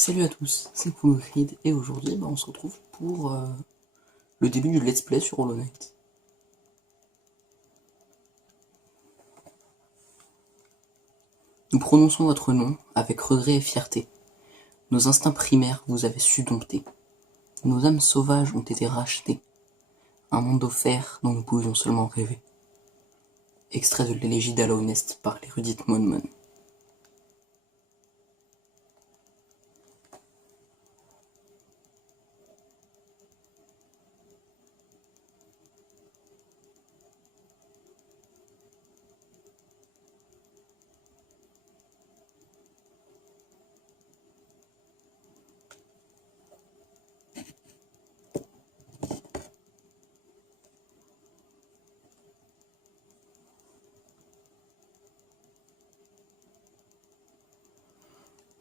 Salut à tous, c'est Coolgrid et aujourd'hui on se retrouve pour le début du let's play sur Hollow Knight. Nous prononçons votre nom avec regret et fierté. Nos instincts primaires vous avaient su dompter. Nos âmes sauvages ont été rachetées. Un monde offert dont nous pouvions seulement rêver. Extrait de l'élégie d'Allownest par l'érudite Mon Mon.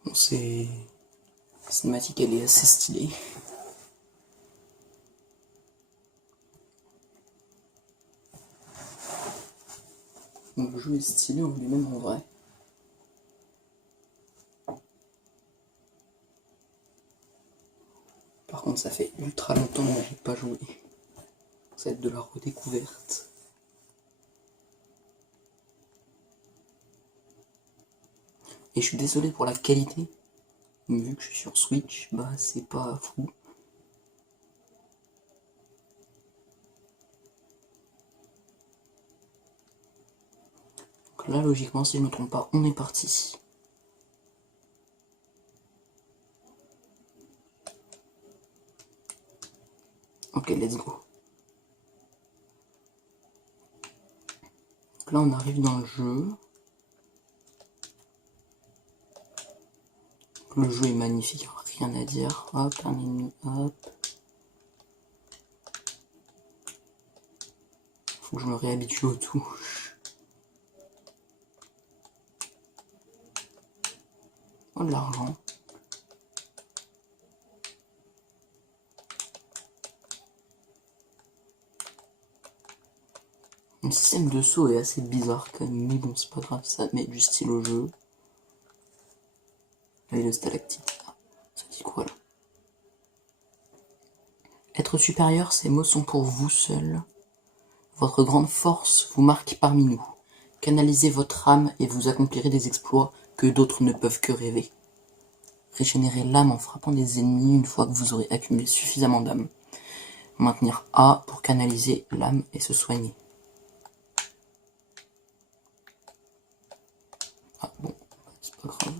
Bon, c'est... La cinématique elle est assez stylée. Donc, le jeu est stylé en lui-même en vrai. Par contre ça fait ultra longtemps que j'ai pas joué. Ça va être de la redécouverte. Et je suis désolé pour la qualité, vu que je suis sur Switch, bah c'est pas fou. Donc là logiquement si je ne me trompe pas, on est parti. Ok, let's go. Donc là on arrive dans le jeu. Le jeu est magnifique, rien à dire. Hop, un ennemi, hop. Faut que je me réhabitue aux touches. Oh, de l'argent. Le système de saut est assez bizarre quand même, mais bon, c'est pas grave, ça met du style au jeu. Et le stalactite. Ah, ça dit quoi là? Être supérieur, ces mots sont pour vous seul. Votre grande force vous marque parmi nous. Canalisez votre âme et vous accomplirez des exploits que d'autres ne peuvent que rêver. Régénérez l'âme en frappant des ennemis une fois que vous aurez accumulé suffisamment d'âme. Maintenir A pour canaliser l'âme et se soigner. Ah bon, c'est pas grave.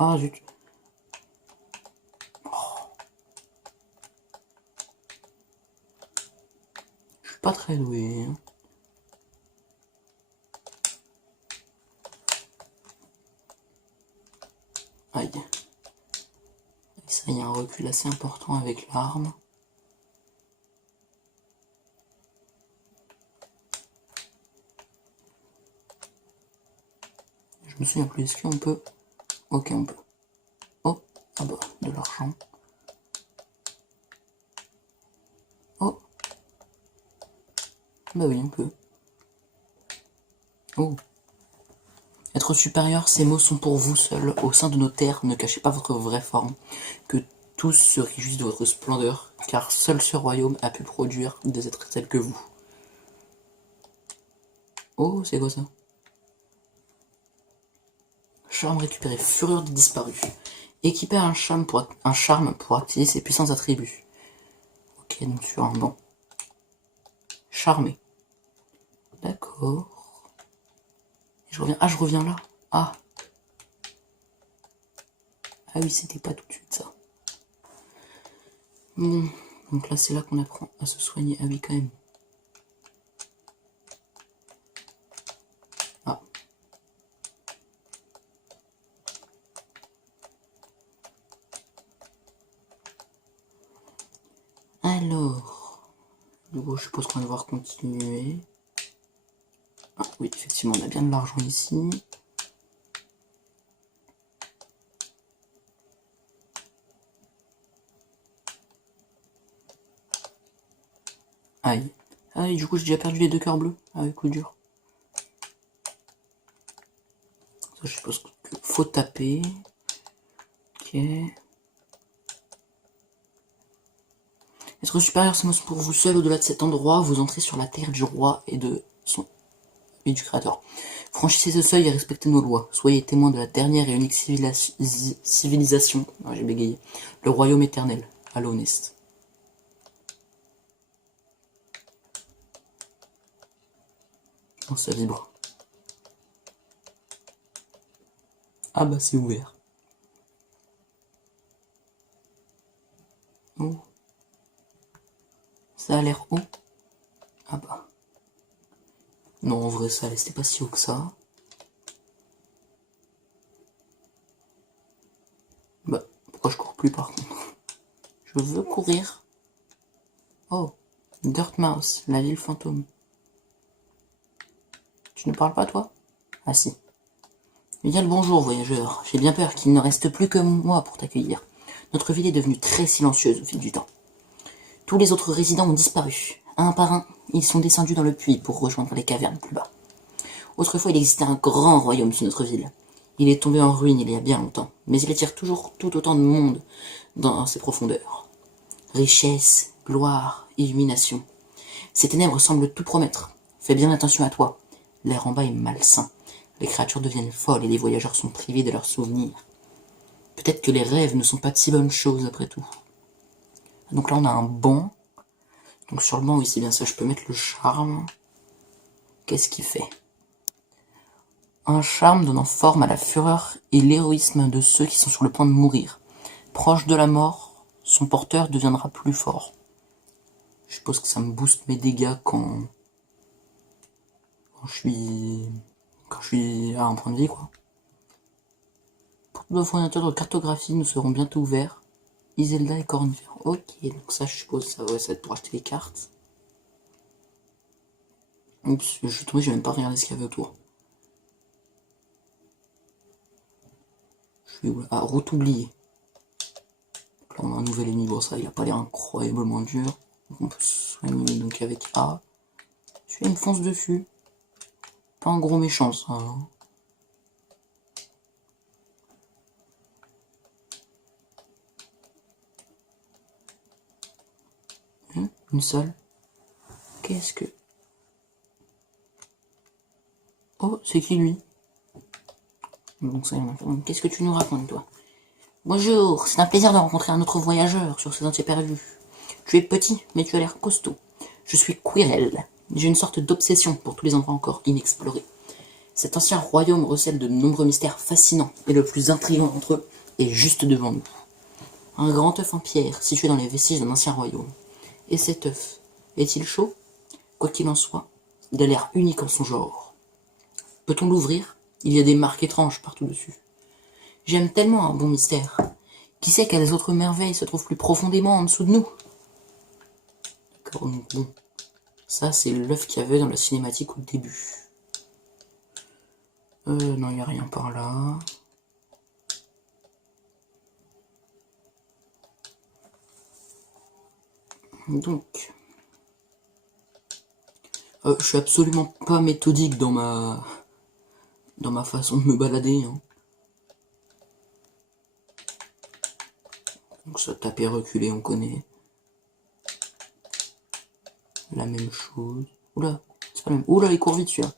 Ah zut. Oh. Je suis pas très doué. Hein. Aïe. Et ça, il y a un recul assez important avec l'arme. Je me souviens plus, est-ce qu'on peut... Ok, on peut. Oh, ah bah, de l'argent. Oh. Bah oui, on peut. Oh. Être supérieur, ces mots sont pour vous seuls. Au sein de nos terres, ne cachez pas votre vraie forme. Que tous se réjouissent de votre splendeur, car seul ce royaume a pu produire des êtres tels que vous. Oh, c'est quoi ça? Charme récupéré, fureur des disparus. Équiper un charme pour activer ses puissants attributs. Ok, donc sur un banc. Charmé. D'accord. Je reviens. Ah, je reviens là. Ah. Ah oui, c'était pas tout de suite ça. Bon. Donc là, c'est là qu'on apprend à se soigner. Ah oui, quand même. Ah. Alors. Du coup, je suppose qu'on va devoir continuer. Ah oui, effectivement, on a bien de l'argent ici. Aïe. Aïe, du coup, j'ai déjà perdu les 2 cœurs bleus. Ah oui, coup dur. Ça, je suppose qu'il faut taper. Ok. Être supérieur, c'est pour vous seul. Au-delà de cet endroit, vous entrez sur la terre du roi et du créateur. Franchissez ce seuil et respectez nos lois. Soyez témoins de la dernière et unique civilisation. Ah, j'ai bégayé. Le royaume éternel. Alonest. Oh, ça vibre. Ah bah c'est ouvert. Oh. Ça a l'air haut. Ah bah. Non, en vrai, ça c'était pas si haut que ça. Bah, pourquoi je cours plus par contre? Je veux courir. Oh, Dirtmouse, la ville fantôme. Tu ne parles pas, toi? Ah si. Bien le bonjour, voyageur. J'ai bien peur qu'il ne reste plus que moi pour t'accueillir. Notre ville est devenue très silencieuse au fil du temps. Tous les autres résidents ont disparu. Un par un, ils sont descendus dans le puits pour rejoindre les cavernes plus bas. Autrefois, il existait un grand royaume sous notre ville. Il est tombé en ruine il y a bien longtemps, mais il attire toujours tout autant de monde dans ses profondeurs. Richesse, gloire, illumination. Ces ténèbres semblent tout promettre. Fais bien attention à toi. L'air en bas est malsain. Les créatures deviennent folles et les voyageurs sont privés de leurs souvenirs. Peut-être que les rêves ne sont pas de si bonnes choses après tout. Donc là on a un banc. Donc sur le banc, oui c'est bien ça, je peux mettre le charme. Qu'est-ce qu'il fait? Un charme donnant forme à la fureur et l'héroïsme de ceux qui sont sur le point de mourir. Proche de la mort, son porteur deviendra plus fort. Je suppose que ça me booste mes dégâts quand je suis à un point de vie, quoi. Pour nos fournitures de cartographie, nous serons bientôt ouverts. Iselda et Cornifère. Ok, donc ça, je suppose, ça va être pour acheter les cartes. Oups, je suis tombé, j'ai même pas regardé ce qu'il y avait autour. Je suis où là? Ah, route oubliée. Là, on a un nouvel ennemi. Bon, ça, il a pas l'air incroyablement dur. Donc, on peut soigner donc avec A. Celui-là, il me fonce dessus. Pas un gros méchant, ça. Hein. Une seule. Qu'est-ce que... Oh, c'est qui lui? Donc ça, qu'est-ce que tu nous racontes, toi? Bonjour, c'est un plaisir de rencontrer un autre voyageur sur ces sentiers perdus. Tu es petit, mais tu as l'air costaud. Je suis Quirrell. J'ai une sorte d'obsession pour tous les endroits encore inexplorés. Cet ancien royaume recèle de nombreux mystères fascinants, et le plus intriguant d'entre eux est juste devant nous. Un grand œuf en pierre, situé dans les vestiges d'un ancien royaume. Et cet œuf, est-il chaud? Quoi qu'il en soit, il a l'air unique en son genre. Peut-on l'ouvrir? Il y a des marques étranges partout dessus. J'aime tellement un bon mystère. Qui sait quelles autres merveilles se trouvent plus profondément en dessous de nous? D'accord, donc bon. Ça, c'est l'œuf qu'il y avait dans la cinématique au début. Non, il n'y a rien par là. Donc... je suis absolument pas méthodique dans ma façon de me balader. Hein. Donc ça, taper, reculer, on connaît. La même chose. Oula, c'est pas le même. Oula, il court vite celui-là.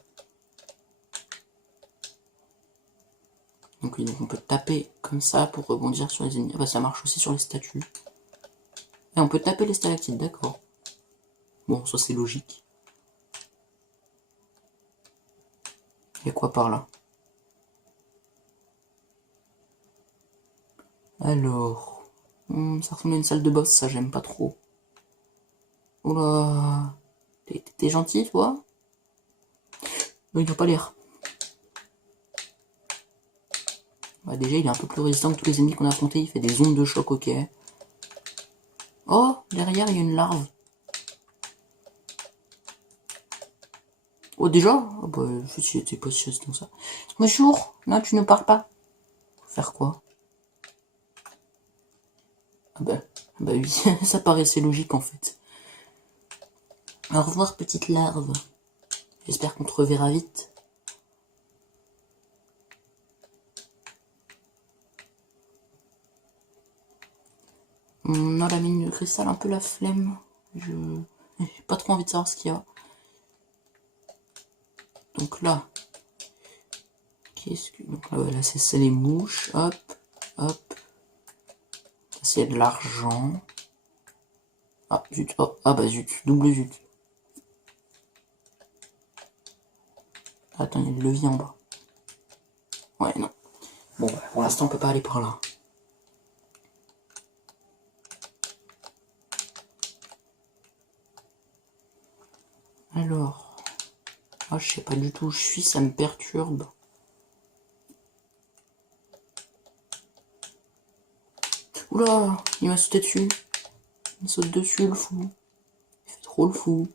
Donc oui, donc on peut taper comme ça pour rebondir sur les ennemis. Ah bah ça marche aussi sur les statues. Et on peut taper les stalactites, d'accord. Bon, ça c'est logique. Il y a quoi par là? Alors... ça ressemble à une salle de boss, ça j'aime pas trop. Oula... T'es gentil, toi? Non, il a pas l'air. Bah déjà, il est un peu plus résistant que tous les ennemis qu'on a affrontés. Il fait des ondes de choc, ok. Oh, derrière, il y a une larve. Oh, déjà? Oh, bah, je sais, t'es pas si dans ça. Bonjour. Non, tu ne parles pas. Faire quoi? Ah bah oui, ça paraissait logique en fait. Au revoir, petite larve. J'espère qu'on te reverra vite. On a la mine de cristal, un peu la flemme. J'ai pas trop envie de savoir ce qu'il y a. Donc là, qu'est-ce que... Donc là, c'est les mouches. Hop, hop. Ça, c'est de l'argent. Ah, zut. Oh, ah bah zut, double zut. Attends, il y a le levier en bas. Ouais, non. Bon, bah, pour l'instant, on peut pas aller par là. Alors... Ah, je sais pas du tout où je suis, ça me perturbe. Oula, il m'a sauté dessus. Il saute dessus, le fou. Il fait trop le fou.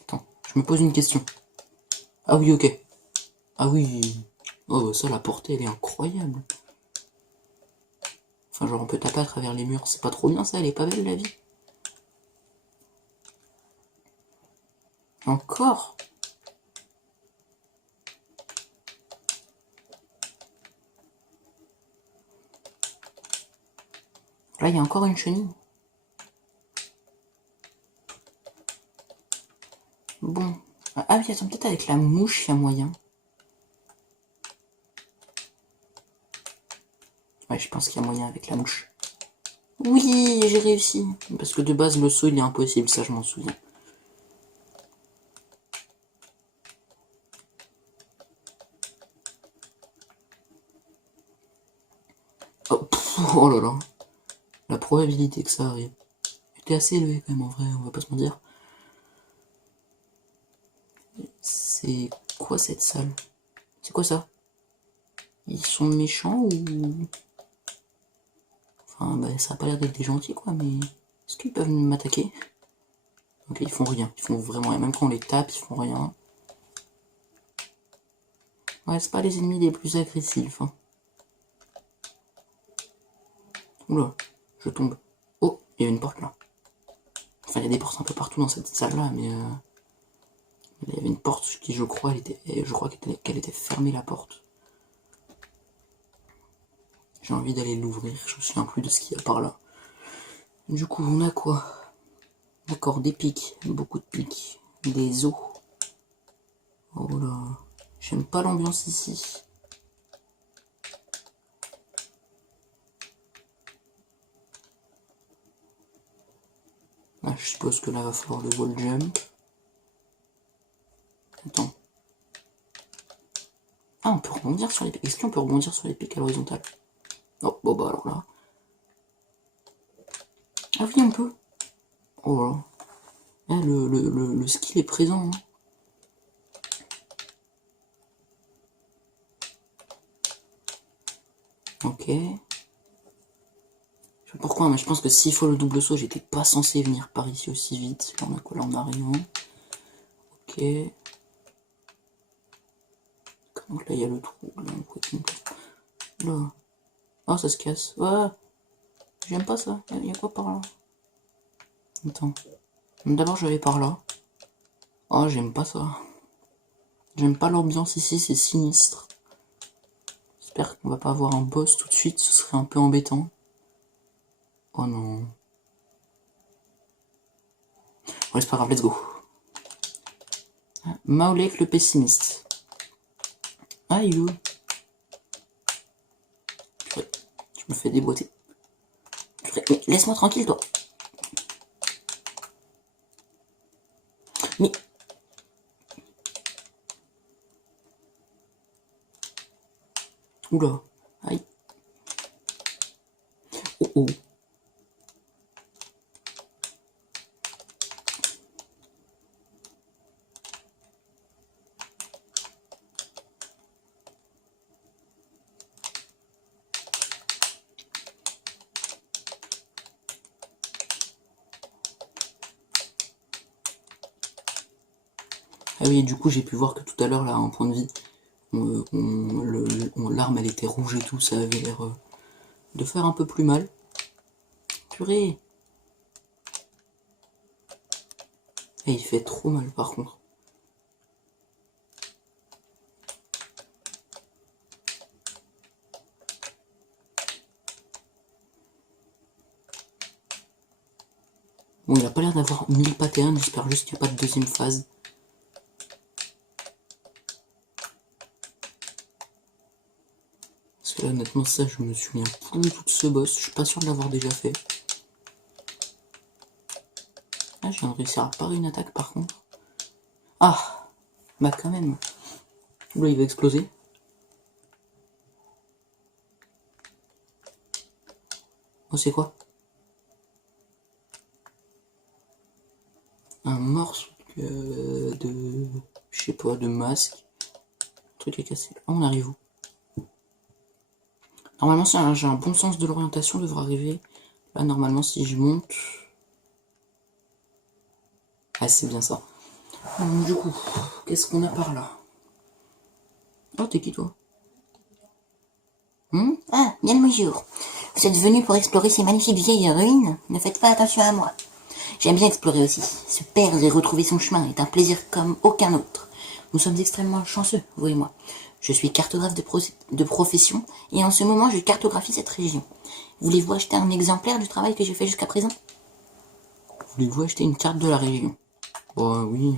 Attends, je me pose une question. Ah oui, ok. Ah oui. Oh, bah ça, la portée, elle est incroyable. Enfin, genre, on peut taper à travers les murs. C'est pas trop bien, ça? Elle est pas belle, la vie? Encore? Là, il y a encore une chenille. Bon. Ah oui, attends, peut-être avec la mouche, il y a moyen. Ouais, je pense qu'il y a moyen avec la mouche. Oui, j'ai réussi. Parce que de base, le saut, il est impossible, ça, je m'en souviens. Oh, pff, oh là là. La probabilité que ça arrive était assez élevée, quand même, en vrai, on va pas se mentir. C'est quoi cette salle? C'est quoi ça? Ils sont méchants ou... Enfin, bah, ça a pas l'air d'être des gentils, quoi, mais... Est-ce qu'ils peuvent m'attaquer? Ok, ils font rien. Ils font vraiment rien. Même quand on les tape, ils font rien. Ouais, c'est pas les ennemis les plus agressifs. Hein. Oula, je tombe. Oh, il y a une porte là. Enfin, il y a des portes un peu partout dans cette salle-là, mais... il y avait une porte qui, je crois, qu'elle était fermée, la porte. J'ai envie d'aller l'ouvrir. Je me souviens plus de ce qu'il y a par là. Du coup, on a quoi? D'accord, des pics. Beaucoup de pics. Des os. Oh là. J'aime pas l'ambiance ici. Ah, je suppose que là, va falloir le wall jump. Attends. Ah, on peut rebondir sur les pics. Est-ce qu'on peut rebondir sur les pics à l'horizontale? Oh, bon bah alors là. Ah oui, on peut. Oh là là. Ah, le skill est présent. Hein. Ok. Je sais pas pourquoi, mais je pense que s'il faut le double saut, j'étais pas censé venir par ici aussi vite. Là, on a quoi? Là, on a rien. Ok. Donc là, il y a le trou. Là, on continue. Là. Oh, ça se casse. Ouais. J'aime pas ça. Il y a quoi par là? Attends. D'abord, je vais aller par là. Oh, j'aime pas ça. J'aime pas l'ambiance ici, c'est sinistre. J'espère qu'on va pas avoir un boss tout de suite, ce serait un peu embêtant. Oh non. Ouais, c'est pas grave, let's go. Maolek le pessimiste. Ah, il est où? Ouais, tu me fais déboîter. Mais laisse-moi tranquille, toi. Mais... Oula. Aïe. Oh oh. Ah oui, du coup, j'ai pu voir que tout à l'heure, là, en point de vie, l'arme, elle était rouge et tout, ça avait l'air de faire un peu plus mal. Purée. Et il fait trop mal, par contre. Bon, il a pas l'air d'avoir 1000 patterns, j'espère juste qu'il n'y a pas de deuxième phase. Parce que là, honnêtement, ça, je me souviens plus du tout de ce boss. Je suis pas sûr de l'avoir déjà fait. Ah, je viens de réussir à parer une attaque par contre. Ah, bah quand même. Là, il va exploser. Oh, c'est quoi? Un morceau de... Je sais pas, de masque. Un truc est cassé. Ah, on arrive où? Normalement, si j'ai un bon sens de l'orientation, devrait arriver. Là, normalement, si je monte... Ah, c'est bien ça. Donc, du coup, qu'est-ce qu'on a par là? Oh, t'es qui, toi? Ah, bien le bonjour. Vous êtes venu pour explorer ces magnifiques vieilles ruines? Ne faites pas attention à moi. J'aime bien explorer aussi. Se perdre et retrouver son chemin est un plaisir comme aucun autre. Nous sommes extrêmement chanceux, vous et moi. Je suis cartographe de profession et en ce moment je cartographie cette région. Voulez-vous acheter un exemplaire du travail que j'ai fait jusqu'à présent? Voulez-vous acheter une carte de la région? Bah oui.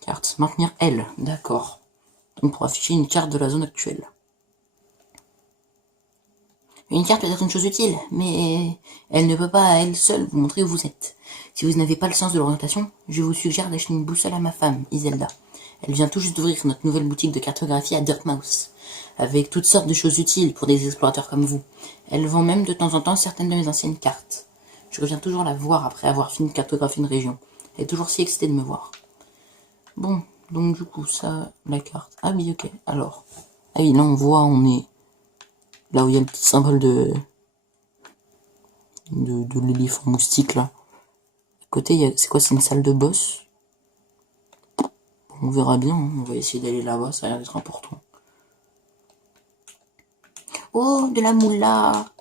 Carte. Maintenir L. D'accord. Donc pour afficher une carte de la zone actuelle. Une carte peut être une chose utile, mais elle ne peut pas à elle seule vous montrer où vous êtes. Si vous n'avez pas le sens de l'orientation, je vous suggère d'acheter une boussole à ma femme, Iselda. Elle vient tout juste d'ouvrir notre nouvelle boutique de cartographie à Dirtmouth, avec toutes sortes de choses utiles pour des explorateurs comme vous. Elle vend même de temps en temps certaines de mes anciennes cartes. Je reviens toujours la voir après avoir fini de cartographier une région. Elle est toujours si excitée de me voir. Bon, donc du coup, ça, la carte. Ah oui, ok, alors. Ah oui, là on voit, on est là où il y a le petit symbole de l'éléphant moustique là. À côté, c'est quoi, c'est une salle de boss? On verra bien, hein. On va essayer d'aller là-bas, ça a l'air d'être important. Oh, de la moula!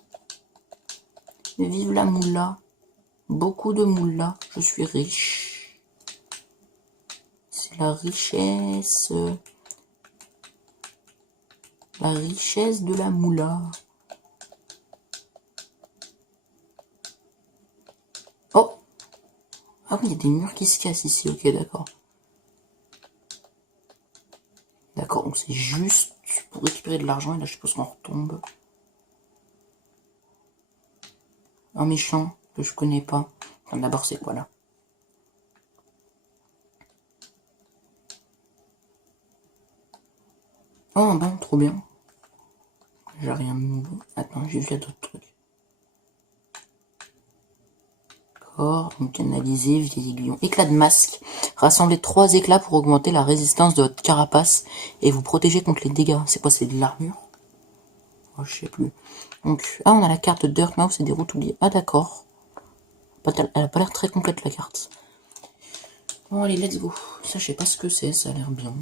Vive la moula! Beaucoup de moula, je suis riche. C'est la richesse. La richesse de la moula. Oh! Ah oui, il y a des murs qui se cassent ici, ok, d'accord. D'accord, donc c'est juste pour récupérer de l'argent, et là je suppose qu'on retombe. Un méchant que je connais pas. Enfin, d'abord, c'est quoi là? Oh bon, trop bien. J'ai rien de nouveau. Attends, j'ai vu d'autres trucs. D'accord, donc analyser, vieil aiguillon. Éclat de masque. Rassemblez 3 éclats pour augmenter la résistance de votre carapace et vous protéger contre les dégâts. C'est quoi, c'est de l'armure? Oh, je sais plus. Donc, ah, on a la carte de Dirtmouth et des routes oubliées. Ah, d'accord. Elle a pas l'air très complète la carte. Bon, allez, let's go. Ça, je sais pas ce que c'est, ça a l'air bien.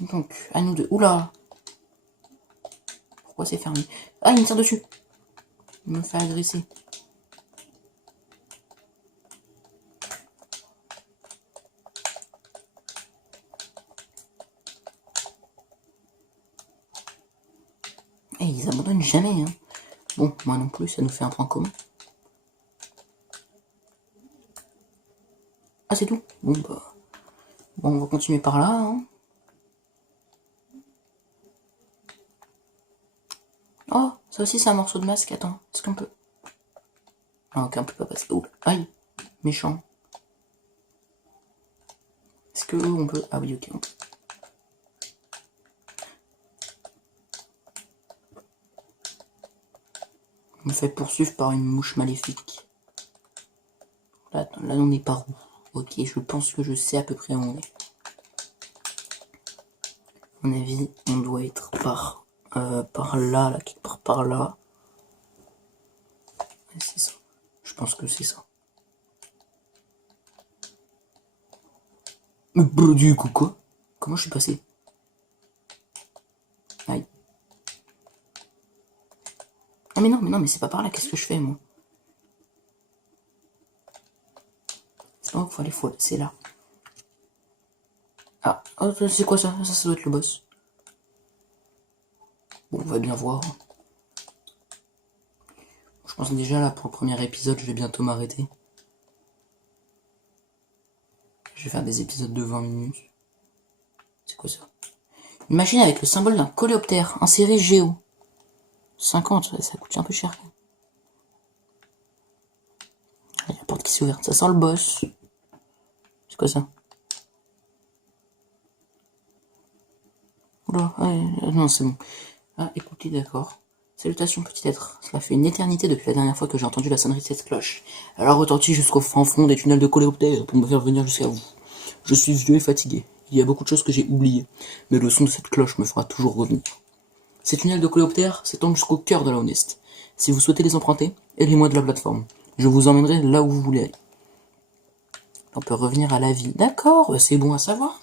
Donc, à nous deux. Oula! Pourquoi c'est fermé? Ah, il me tire dessus! Il me fait agresser. Et ils abandonnent jamais, hein. Bon, moi non plus, ça nous fait un point commun. Ah, c'est tout? Bon, bah... Bon, on va continuer par là, hein. Oh, ça aussi c'est un morceau de masque, attends, est-ce qu'on peut... Ah, ok, on peut pas passer. Oh, aïe, méchant. Est-ce que on peut... Ah oui, ok, on peut. On me fait poursuivre par une mouche maléfique. Là, attends, là on est par où? Ok, je pense que je sais à peu près où on est. À mon avis, on doit être par là, là, quelque part par là. Ouais, c'est ça. Je pense que c'est ça. Mais du coup, quoi? Comment je suis passé? Aïe. Ah mais non, mais c'est pas par là, qu'est-ce que je fais, moi? C'est pas où qu'il faut aller, c'est là. Ah, oh, c'est quoi ça? Ça doit être le boss. Bon, on va bien voir. Je pense déjà là pour le premier épisode, je vais bientôt m'arrêter. Je vais faire des épisodes de 20 minutes. C'est quoi ça? Une machine avec le symbole d'un coléoptère, inséré Géo. 50, ça coûte un peu cher. Il y a la porte qui s'est ouverte, ça sent le boss. C'est quoi ça? Oula, non, c'est bon. Ah, écoutez, d'accord. Salutations, petit être. Cela fait une éternité depuis la dernière fois que j'ai entendu la sonnerie de cette cloche. Elle a retenti jusqu'au fin fond des tunnels de coléoptères pour me faire venir jusqu'à vous. Je suis vieux et fatigué. Il y a beaucoup de choses que j'ai oubliées, mais le son de cette cloche me fera toujours revenir. Ces tunnels de coléoptères s'étendent jusqu'au cœur de la Honest. Si vous souhaitez les emprunter, aidez-moi de la plateforme. Je vous emmènerai là où vous voulez aller. On peut revenir à la ville. D'accord, c'est bon à savoir.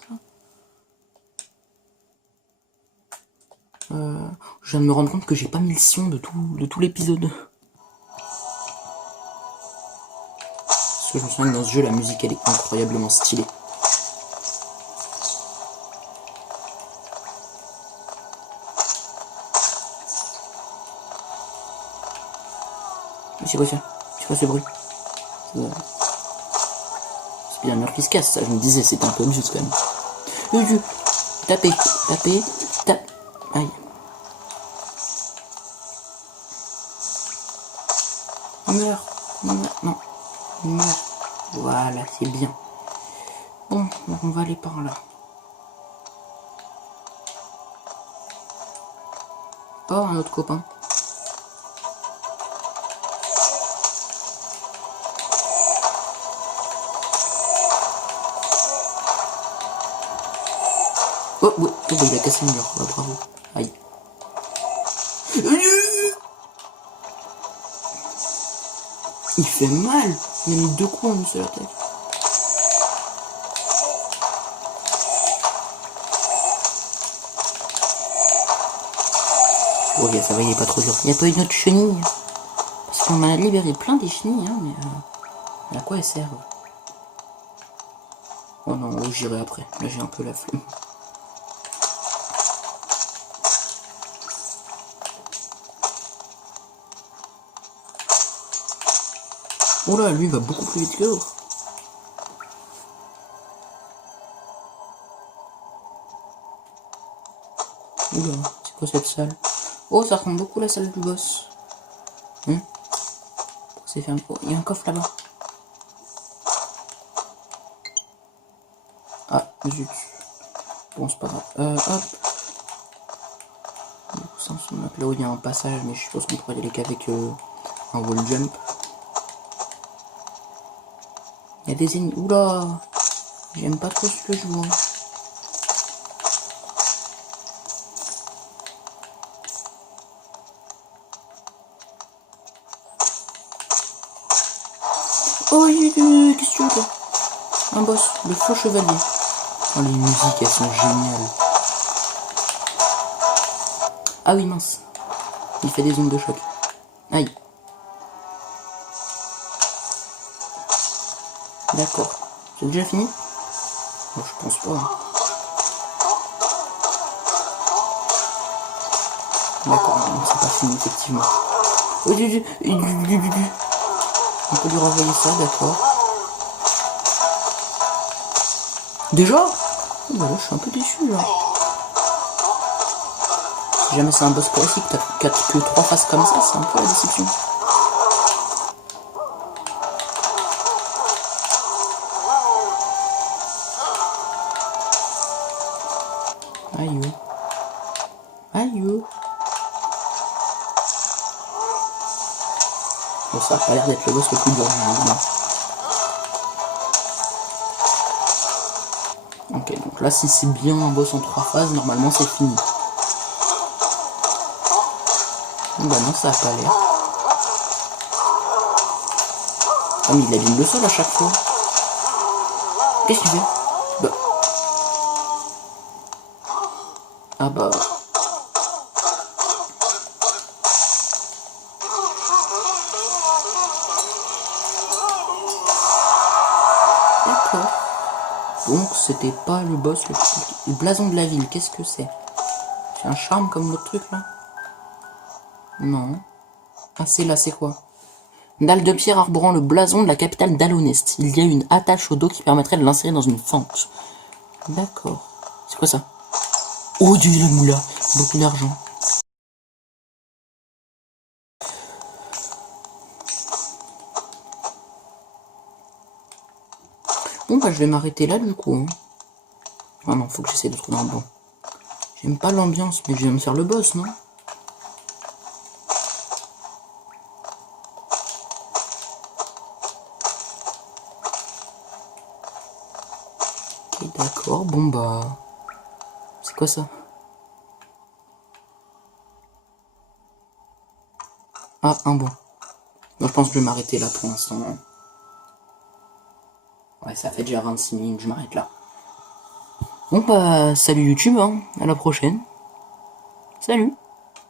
Je viens de me rendre compte que j'ai pas mis le son de tout l'épisode. Parce que je me souviens que dans ce jeu, la musique elle est incroyablement stylée. Mais c'est quoi ça? C'est quoi ce bruit? C'est bien un mur qui se casse, ça. Je me disais, c'était un peu abusé quand même. Tapez. Aïe. Meurs. Non. Meurs. Voilà, c'est bien. Bon, donc on va aller par là. Oh, un autre copain. Oh, ouais, il a cassé le mur. Bah, bravo. Aïe. Il fait mal. Il a mis 2 coups en une seule attaque. Ok, ça va, il est pas trop dur. Il n'y a pas une autre chenille. Parce qu'on a libéré plein des chenilles, hein, mais à quoi elles servent? Oh non, j'irai après. Là, j'ai un peu la flemme. Oh là, lui va beaucoup plus vite que l'autre. Oula, c'est quoi cette salle? Oh, ça ressemble beaucoup à la salle du boss. C'est fermé. Oh, il y a un coffre là-bas. Ah, zut. Bon, c'est pas grave. Hop. Ça, là où il y a un passage, mais je suppose qu'on pourrait y aller qu'avec un wall jump. Il y a des ennemis. Oula! J'aime pas trop ce que je vois. Oh, qu'est-ce que tu veux, toi? Un boss, le faux chevalier. Oh, les musiques, elles sont géniales. Ah oui, mince. Il fait des ondes de choc. Aïe. D'accord. C'est déjà fini? Bon, je pense pas. Hein. D'accord, non, c'est pas fini, effectivement. On peut lui renvoyer ça, d'accord. Déjà? Voilà, je suis un peu déçu, là. Si jamais c'est un boss classique, t'as que 3 faces comme ça, c'est un peu la déception. Aïe. Aïe. Bon, ça a pas l'air d'être le boss le plus dur. Ok, donc là, si c'est bien un boss en 3 phases, normalement c'est fini. Bah non, ça a pas l'air. Ah, mais il abîme le sol à chaque fois. Qu'est-ce qu'il fait? Bah. Ah bah. D'accord. Donc c'était pas le boss le blason de la ville, qu'est-ce que c'est? C'est un charme comme l'autre truc là? Non. Ah c'est là, c'est quoi? Dalle de pierre arborant le blason de la capitale d'Alonest. Il y a une attache au dos qui permettrait de l'insérer dans une fente. D'accord. C'est quoi ça? Oh Dieu, la moula. Beaucoup d'argent. Bon bah je vais m'arrêter là du coup. Hein. Ah non, faut que j'essaie de trouver un banc. J'aime pas l'ambiance, mais je vais me faire le boss, non? Ok, d'accord, bon bah... C'est quoi ça? Ah, un banc. Moi, je pense que je vais m'arrêter là pour l'instant. Hein. Ouais, ça fait déjà 26 minutes, je m'arrête là. Bon bah, salut YouTube, hein. À la prochaine. Salut!